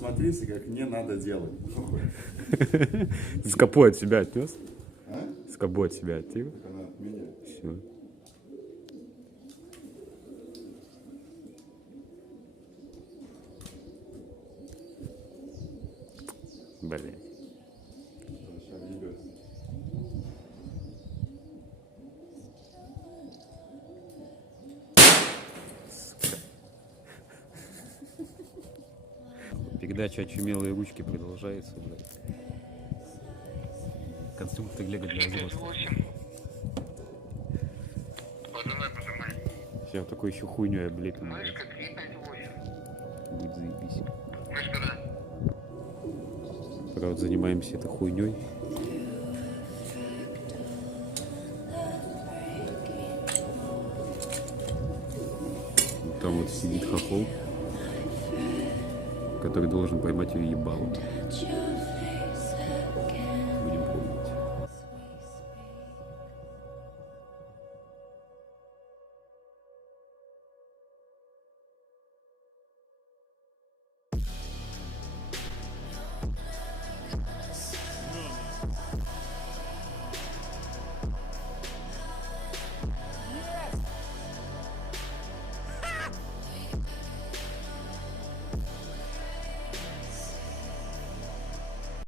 посмотрите, как мне надо делать. Скобу от себя отнес? А? Скобу от себя оттил? Так она от меня. Все. Блин. Сейчас ебет. Передача «Очумелые ручки» продолжается, блядь. Конструктор Лего для взрослых. 8. Пожимай. Все, такой еще хуйней облепим. Мышка 358. Будет заебись. Мышка, да. Пока вот занимаемся этой хуйней. Там вот сидит хохол, который должен поймать ее ебало.